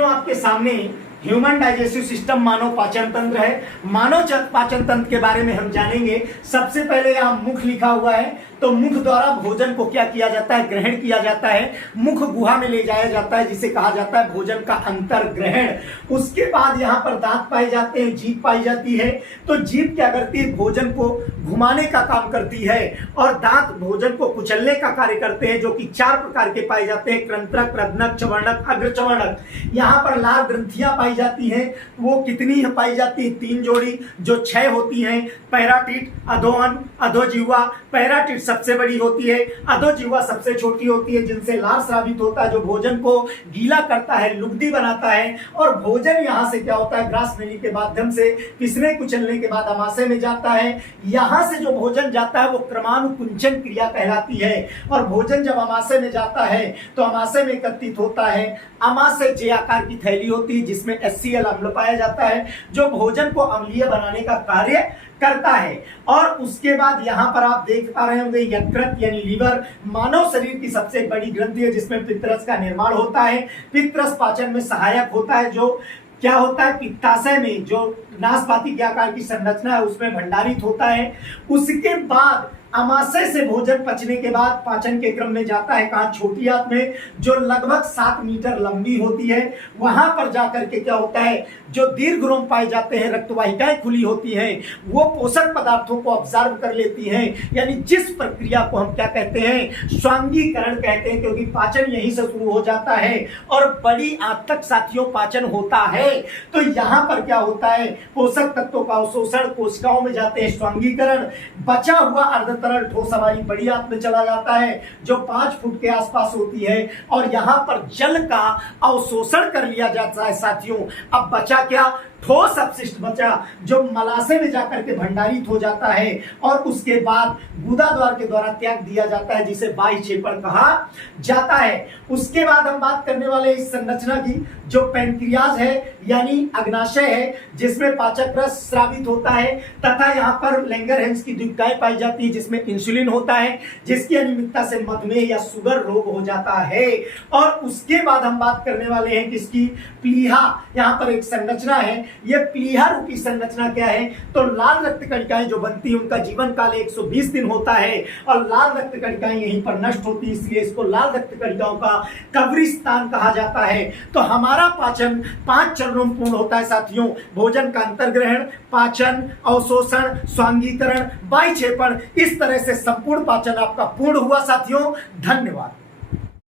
साथियों आपके सामने ह्यूमन डाइजेस्टिव सिस्टम मानव पाचन तंत्र है। मानव पाचन तंत्र के बारे में हम जानेंगे। सबसे पहले यहाँ मुख लिखा हुआ है, तो मुख द्वारा भोजन को क्या किया जाता है, ग्रहण किया जाता है। मुख गुहा में ले जाया जाता है जिसे कहा जाता है भोजन का अंतर ग्रहण। उसके बाद यहाँ पर दांत पाए जाते हैं, जीभ पाई जाती है। तो जीभ क्या करती है, भोजन को घुमाने का काम करती है, और दांत भोजन को कुचलने का कार्य करते हैं, जो कि 4 प्रकार के पाए जाते हैं, कृंतक, रत्नक, चवर्णक, अग्रचवर्णक। यहाँ पर लाल ग्रंथियां पाई जाती हैं। वो कितनी पाई जाती है, 3 जोड़ी, जो 6 होती हैं। पैराटिट, अधोअन, अधोजिह्वा। पैराटिट सबसे बड़ी होती है, अधोजिह्वा सबसे छोटी होती है, जिनसे लार स्रावित होता है, जो भोजन को गीला करता है, लुगदी बनाता है। और भोजन यहाँ से क्या होता है, ग्रास नली के माध्यम से पिसने कुचलने के बाद आमाशय में जाता है। यहाँ से जो भोजन जाता है वो क्रमानुकुंचन क्रिया कहलाती है। और भोजन जब आमाशय में जाता है तो आमाशय में एकत्रित होता है। आमाशय जे आकार की थैली होती है जिसमें HCl अम्ल पाया जाता है, जो भोजन को अम्लीय बनाने का कार्य करता है। और उसके बाद यहाँ पर आप देख पा रहे होंगे यकृत यानी लीवर मानव शरीर की सबसे बड़ी ग्रंथि है, जिसमें पित्तरस का निर्माण होता है। पित्तरस पाचन में सहायक होता है, जो क्या होता है, पित्ताशय में जो नाशपाती के आकार की संरचना है उसमें भंडारित होता है। उसके बाद आमाशय से भोजन पचने के बाद पाचन के क्रम में जाता है कहाँ, छोटी आंत में, जो लगभग 7 मीटर लंबी होती है। वहां पर जाकर के क्या होता है, जो दीर्घरोम पाए जाते हैं, रक्तवाहिकाएं खुली होती हैं, वो पोषक पदार्थों को ऑब्जर्व कर लेती हैं। यानी जिस प्रक्रिया को हम क्या कहते हैं, स्वांगीकरण कहते हैं, क्योंकि पाचन यहीं से शुरू हो जाता है और बड़ी आंत तक साथियों पाचन होता है। तो यहाँ पर क्या होता है, पोषक तत्वों का अवशोषण, कोशिकाओं में जाते हैं स्वांगीकरण, बचा हुआ अर्ध तरल ठोस हमारी बड़ी आंत में चला जाता है, जो 5 फुट के आसपास होती है। और यहाँ पर जल का अवशोषण कर लिया जाता है साथियों। अब बचा क्या, ठोस अपशिष्ट बचा, जो मलाशय में जाकर के भंडारित हो जाता है और उसके बाद गुदा द्वार के द्वारा त्याग दिया जाता है, जिसे बाह्य क्षेपण कहा जाता है। उसके बाद हम बात करने वाले इस संरचना की, जो पैंक्रियाज है यानी अग्नाशय है, जिसमें पाचक रस स्रावित होता है, तथा यहाँ पर लैंगरहैंस की द्विकाएं पाई जाती है, जिसमें इंसुलिन होता है, जिसकी अनियमितता से मधुमेह या शुगर रोग हो जाता है। और उसके बाद हम बात करने वाले हैं किसकी, प्लीहा। यहाँ पर एक संरचना है, ये प्लीहा रूपी संरचना क्या है, तो लाल रक्त कणिकाएं जो बनती हैं उनका जीवन काल 120 दिन होता है, और लाल रक्त कणिकाएं यहीं पर नष्ट होती है, इसलिए इसको लाल रक्त कणिकाओं का कब्रिस्तान कहा जाता है। तो हमारा पाचन 5 चरणों में पूर्ण होता है साथियों। भोजन का अंतर्ग्रहण, पाचन, अवशोषण, स्वांगीकरण, बाह्य क्षेपण, इस तरह से संपूर्ण पाचन आपका पूर्ण हुआ साथियों। धन्यवाद।